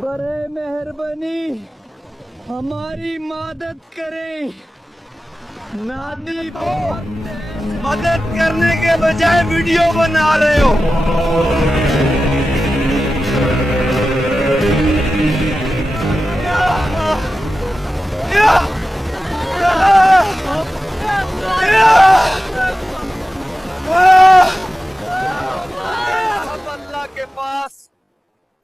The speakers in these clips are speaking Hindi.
बड़े मेहरबानी हमारी मदद करें। नादी बहुत मदद करने के बजाय वीडियो बना रहे हो। सब अल्लाह के पास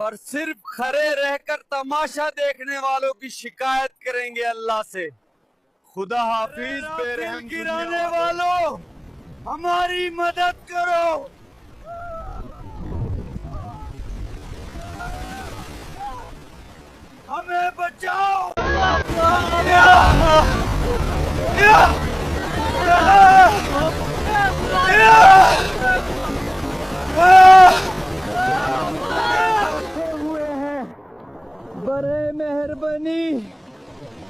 और सिर्फ खड़े रहकर तमाशा देखने वालों की शिकायत करेंगे अल्लाह से। खुदा हाफिज। बेरहम गिराने वालों, हमारी मदद करो। हमें बचाओ। हुए हैं, बड़े मेहरबानी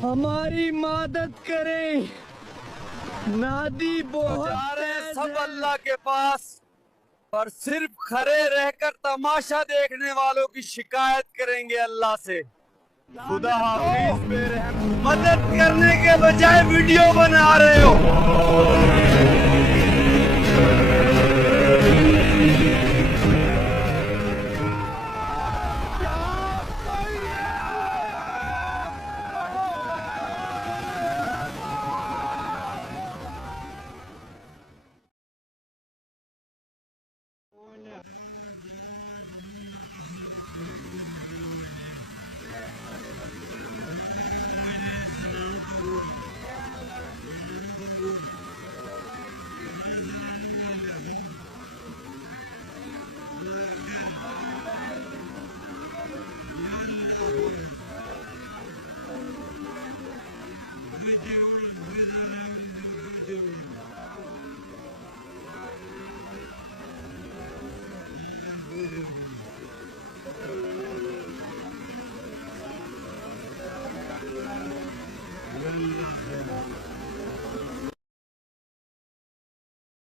हमारी मदद करें। नादी बहुत सब अल्लाह के पास और सिर्फ खड़े रहकर तमाशा देखने वालों की शिकायत करेंगे अल्लाह से। खुदा हाफिज। बेरहम मदद करने के बजाय वीडियो बना रहे हो।